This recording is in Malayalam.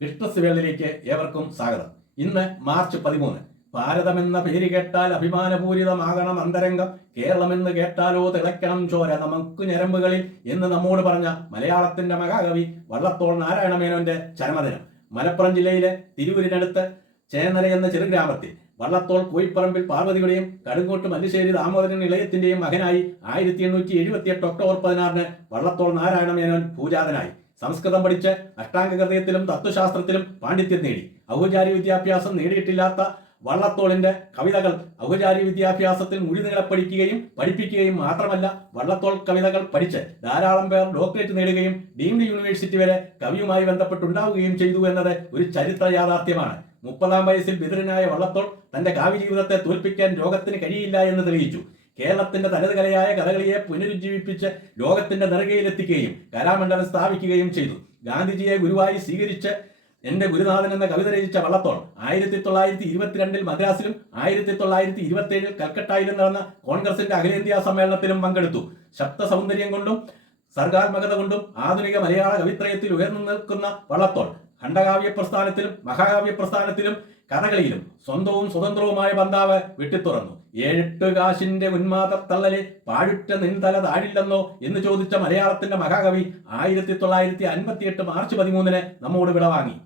ഡിസ്ട്രസ് വേൾഡിലേക്ക് ഏവർക്കും സ്വാഗതം. ഇന്ന് മാർച്ച് 13. ഭാരതമെന്ന പേര് കേട്ടാൽ അഭിമാനപൂരിതമാകണം അന്തരംഗം, കേരളമെന്ന് കേട്ടാലോ തിളയ്ക്കണം ചോര നമുക്ക് ഞരമ്പുകളിൽ എന്ന് നമ്മോട് പറഞ്ഞ മലയാളത്തിന്റെ മഹാകവി വള്ളത്തോൾ നാരായണമേനോന്റെ ചരമദിനം. മലപ്പുറം ജില്ലയിലെ തിരൂരിനടുത്ത് ചേന്നര എന്ന ചെറുഗ്രാമത്തിൽ വള്ളത്തോൾ കോയിപ്പറമ്പിൽ പാർവതിയുടെയും കടുങ്ങോട്ട് മല്ലിശ്ശേരി ദാമോദരൻ ഇളയത്തിന്റെയും മകനായി 1878 ഒക്ടോബർ 16 വള്ളത്തോൾ നാരായണമേനോൻ പൂജാതനായി. സംസ്കൃതം പഠിച്ച് അഷ്ടാംഗഹൃദയത്തിലും തത്വശാസ്ത്രത്തിലും പാണ്ഡിത്യം നേടി. ഔപചാരിക വിദ്യാഭ്യാസം നേടിയിട്ടില്ലാത്ത വള്ളത്തോളിന്റെ കവിതകൾ ഔപചാരിക വിദ്യാഭ്യാസത്തിൽ മുഴുനീളെ പഠിപ്പിക്കുകയും മാത്രമല്ല, വള്ളത്തോൾ കവിതകൾ പഠിച്ച് ധാരാളം പേർ ഡോക്ടറേറ്റ് നേടുകയും ഡീംഡ് യൂണിവേഴ്സിറ്റി വരെ കവിയുമായി ബന്ധപ്പെട്ടുണ്ടാവുകയും ചെയ്തു എന്നത് ഒരു ചരിത്ര യാഥാർത്ഥ്യമാണ്. 30-ാം വയസ്സിൽ വിതുരനായ വള്ളത്തോൾ തന്റെ കാവ്യജീവിതത്തെ തോൽപ്പിക്കാൻ ലോകത്തിന് കഴിയില്ല എന്ന് തെളിയിച്ചു. കേരളത്തിന്റെ തനത് കലയായ കഥകളിയെ പുനരുജ്ജീവിപ്പിച്ച് ലോകത്തിന്റെ നെറുകയിലെത്തിക്കുകയും കലാമണ്ഡലം സ്ഥാപിക്കുകയും ചെയ്തു. ഗാന്ധിജിയെ ഗുരുവായി സ്വീകരിച്ച് എന്റെ ഗുരുനാഥൻ എന്ന കവിത രചിച്ച വള്ളത്തോൾ 1922 മദ്രാസിലും 1927 കൽക്കട്ടയിലും നടന്ന കോൺഗ്രസിന്റെ അഖിലേന്ത്യാ സമ്മേളനത്തിലും പങ്കെടുത്തു. ശബ്ദ സൗന്ദര്യം കൊണ്ടും സർഗാത്മകത കൊണ്ടും ആധുനിക മലയാള കവിത്രയത്തിൽ ഉയർന്നു നിൽക്കുന്ന വള്ളത്തോൾ ഖണ്ഡകാവ്യ പ്രസ്ഥാനത്തിലും മഹാകാവ്യ പ്രസ്ഥാനത്തിലും കഥകളിയിലും സ്വന്തവും സ്വതന്ത്രവുമായ പന്താവ് വെട്ടിത്തുറന്നു. 7 കാശിന്റെ ഉന്മാദത്തള്ളലെ പാഴുറ്റ നിൻതല താഴില്ലെന്നോ എന്ന് ചോദിച്ച മലയാളത്തിന്റെ മഹാകവി 1958 മാർച്ച് 13 നമ്മോട് വിടവാങ്ങി.